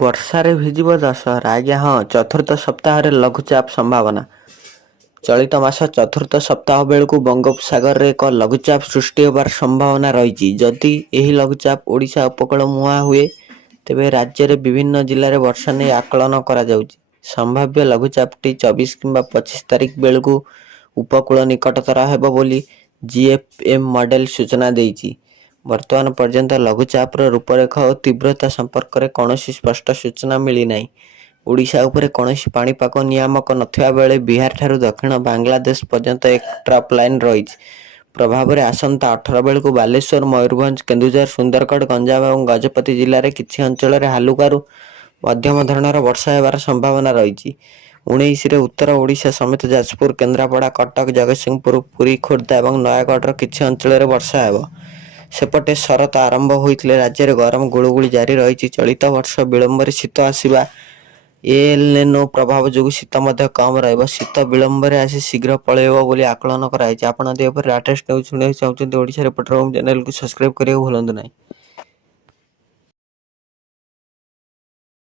ବର୍ଷାରେ ଭିଜିବ ଦଶହରା। ଆଜ୍ଞା ହଁ, ଚତୁର୍ଥ ସପ୍ତାହରେ ଲଘୁଚାପ ସମ୍ଭାବନା। ଚଳିତ ମାସ ଚତୁର୍ଥ ସପ୍ତାହ ବେଳକୁ ବଙ୍ଗୋପସାଗରରେ ଏକ ଲଘୁଚାପ ସୃଷ୍ଟି ହେବାର ସମ୍ଭାବନା ରହିଛି। ଯଦି ଏହି ଲଘୁଚାପ ଓଡ଼ିଶା ଉପକୂଳ ମୁହାଁ ହୁଏ, ତେବେ ରାଜ୍ୟରେ ବିଭିନ୍ନ ଜିଲ୍ଲାରେ ବର୍ଷା ନେଇ ଆକଳନ କରାଯାଉଛି। ସମ୍ଭାବ୍ୟ ଲଘୁଚାପଟି 24 କିମ୍ବା 25 ତାରିଖ ବେଳକୁ ଉପକୂଳ ନିକଟତର ହେବ ବୋଲି ଜିଏଫ୍ଏମ୍ ମଡେଲ ସୂଚନା ଦେଇଛି। ବର୍ତ୍ତମାନ ପର୍ଯ୍ୟନ୍ତ ଲଘୁଚାପର ରୂପରେଖ ଓ ତୀବ୍ରତା ସମ୍ପର୍କରେ କୌଣସି ସ୍ପଷ୍ଟ ସୂଚନା ମିଳିନାହିଁ। ଓଡ଼ିଶା ଉପରେ କୌଣସି ପାଣିପାଗ ନିୟାମକ ନଥିବା ବେଳେ ବିହାରଠାରୁ ଦକ୍ଷିଣ ବାଂଲାଦେଶ ପର୍ଯ୍ୟନ୍ତ ଏକ ଟ୍ରପ୍ ଲାଇନ୍ ରହିଛି। ପ୍ରଭାବରେ ଆସନ୍ତା 18 ବେଳକୁ ବାଲେଶ୍ୱର, ମୟୂରଭଞ୍ଜ, କେନ୍ଦୁଝର, ସୁନ୍ଦରଗଡ଼, ଗଞ୍ଜାମ ଏବଂ ଗଜପତି ଜିଲ୍ଲାରେ କିଛି ଅଞ୍ଚଳରେ ହାଲୁକାରୁ ମଧ୍ୟମ ଧରଣର ବର୍ଷା ହେବାର ସମ୍ଭାବନା ରହିଛି। 19ରେ ଉତ୍ତର ଓଡ଼ିଶା ସମେତ ଯାଜପୁର, କେନ୍ଦ୍ରାପଡ଼ା, କଟକ, ଜଗତସିଂହପୁର, ପୁରୀ, ଖୋର୍ଦ୍ଧା ଏବଂ ନୟାଗଡ଼ର କିଛି ଅଞ୍ଚଳରେ ବର୍ଷା ହେବ। ସେପଟେ ଶରତ ଆରମ୍ଭ ହୋଇଥିଲେ ରାଜ୍ୟରେ ଗରମ ଗୁଳୁଗୁଳି ଜାରି ରହିଛି। ଚଳିତ ବର୍ଷ ବିଳମ୍ବରେ ଶୀତ ଆସିବା ଏଲ୍-ନିନୋ ପ୍ରଭାବ ଯୋଗୁଁ ଶୀତ ମଧ୍ୟ କମ୍ ରହିବ। ଶୀତ ବିଳମ୍ବରେ ଆସି ଶୀଘ୍ର ପଳାଇବ ବୋଲି ଆକଳନ କରାଯାଇଛି। ଆପଣ ଯଦି ଏପରି ଲାଟେଷ୍ଟ ନ୍ୟୁଜ୍ ଶୁଣିବାକୁ ଚାହୁଁଛନ୍ତି ଓଡ଼ିଶା ରିପୋର୍ଟର ହୋମ୍ ଚ୍ୟାନେଲକୁ ସବସ୍କ୍ରାଇବ୍ କରିବାକୁ ଭୁଲନ୍ତୁ ନାହିଁ।